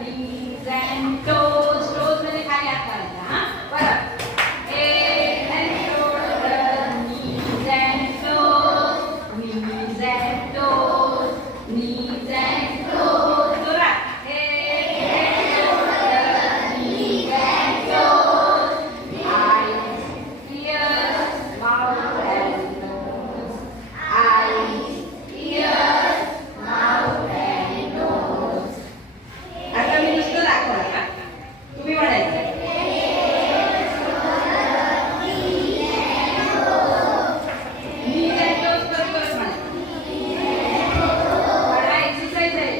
knees and toes. Toes म्हणजे खाली हात घालायचा. हा परत. Head and shoulder, knees and toes, knees and toes, knees and toes. जोरात. Head and shoulder, knees and toes, eyes, ears, mouth and nose. Eyes, ears, mouth and nose. आता मी नुसतं दाखवलं का? तुम्ही म्हणायचं. Knees and toes बरोबर म्हणायचं. पण हा exercise आहे.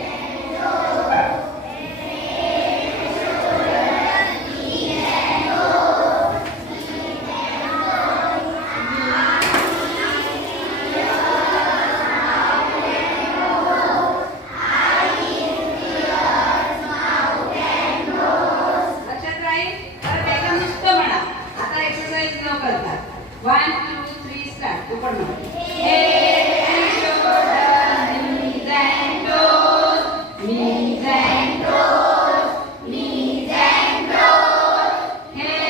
लक्षात राहील? तर एकदा नुसतं म्हणा. आता एक्सरसाइज न करता. 1, 2, 3 स्टार्ट. तू पण म्हणा. Head and shoulder, knees and toes, knees and toes, knees and toes. Head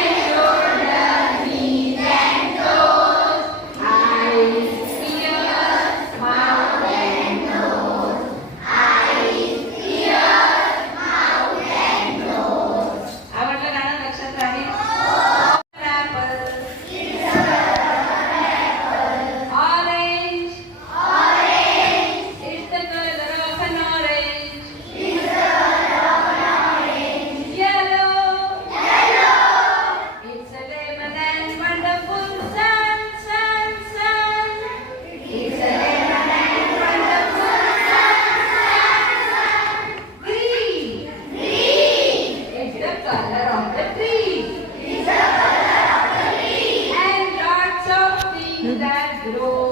and shoulder, knees and toes, eyes, ears, mouth and nose. Eyes, ears, mouth and nose. आवडलं गाणं? लक्षात राहील? Apple. Orange. It's the color of an orange. Yellow. It's a lemon and wonderful sun, sun, sun. It's a lemon and wonderful sun, sun, sun. Green. It's the color of the tree. And lots of things that grow.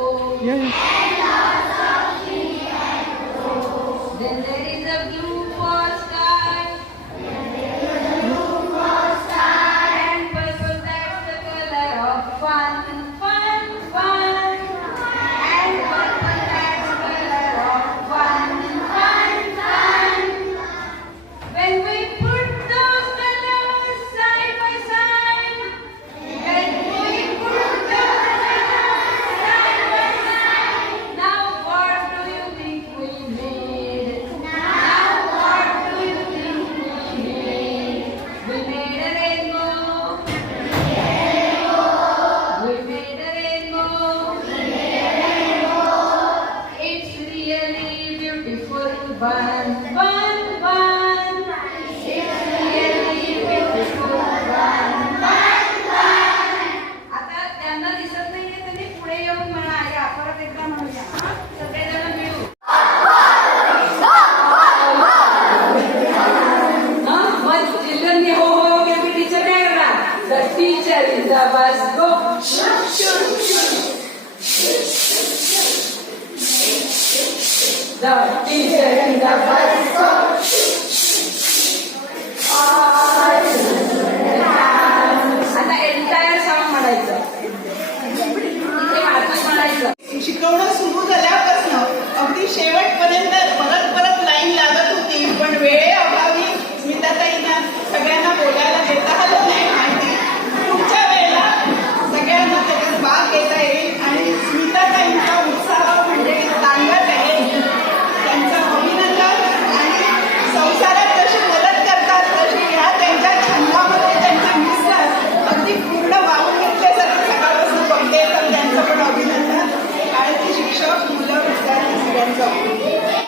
Then there is a blue for sky. And purple, that's the color of fun, fun, fun. And purple, that's the color of fun, fun, fun. When we put those colors side by side, when we put those colors side by side, now what do you think we made? Now what do you think we made? We made a rainbow. We made a rainbow. It's really beautiful. Fun, fun, fun. It's really beautiful. Fun, fun, fun. आता त्यांना दिसत नाहीये त्यांनी पुढे येऊन म्हणा. या परत एकदा म्हणूया. हा? सगळेजण मिळून. मग चिल्ड्रन हो हो के टीचर काय करणार? The teacher in the bus go shoot shoot shoot. The teacher in the bus go